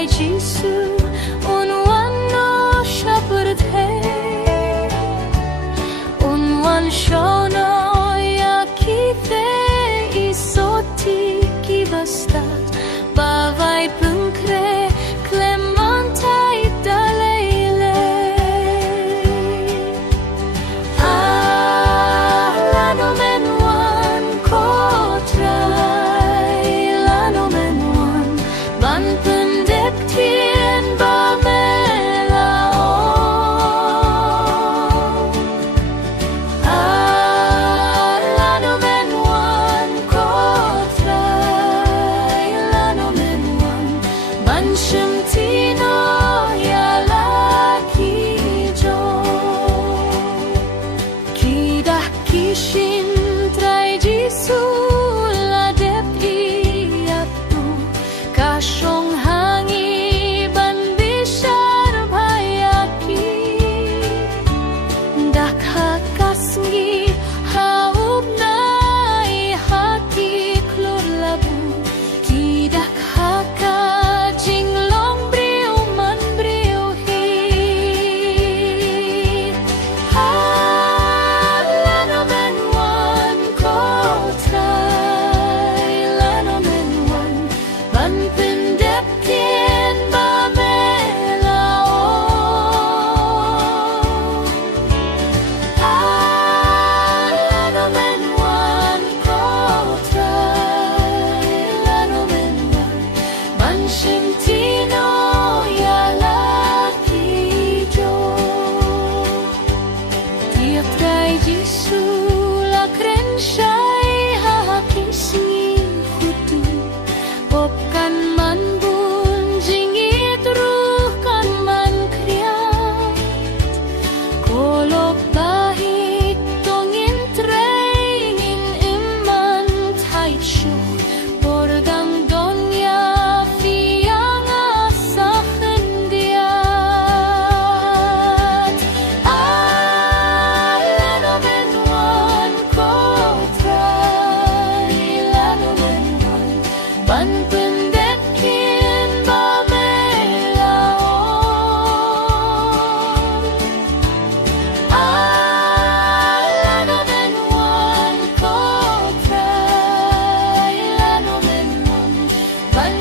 trai Gesù un anno seperti un wan shono ya kite isoti kibastat bavai pungkre klemantai dalele lano menuan kotrai lano menuan ban pendek tien bamelao lano menuan kotrai lano menuan ban shemtino ya laki jo kidah kishin trai Jesu la dep iatu kashong hangi ban bishar bhayaki dakha kasngi haub nai hati klur labu kidak haka jinglong briu man briu hi lano menuan kotrai lano menuan ban pendek tien bamelao lano menuan kotrai lano menuan ban shemtino ya laki jo tiap trai Jesu la kren shai hakisni hutu popkan man bun jingit ruh kan man kriat kolok bahit tongin trainin iman tai chu porgang donya fiang asahen diat lano menuan kotrai lano menuan ban pendek tien bamelao lano menuan kotrai lano menuan ban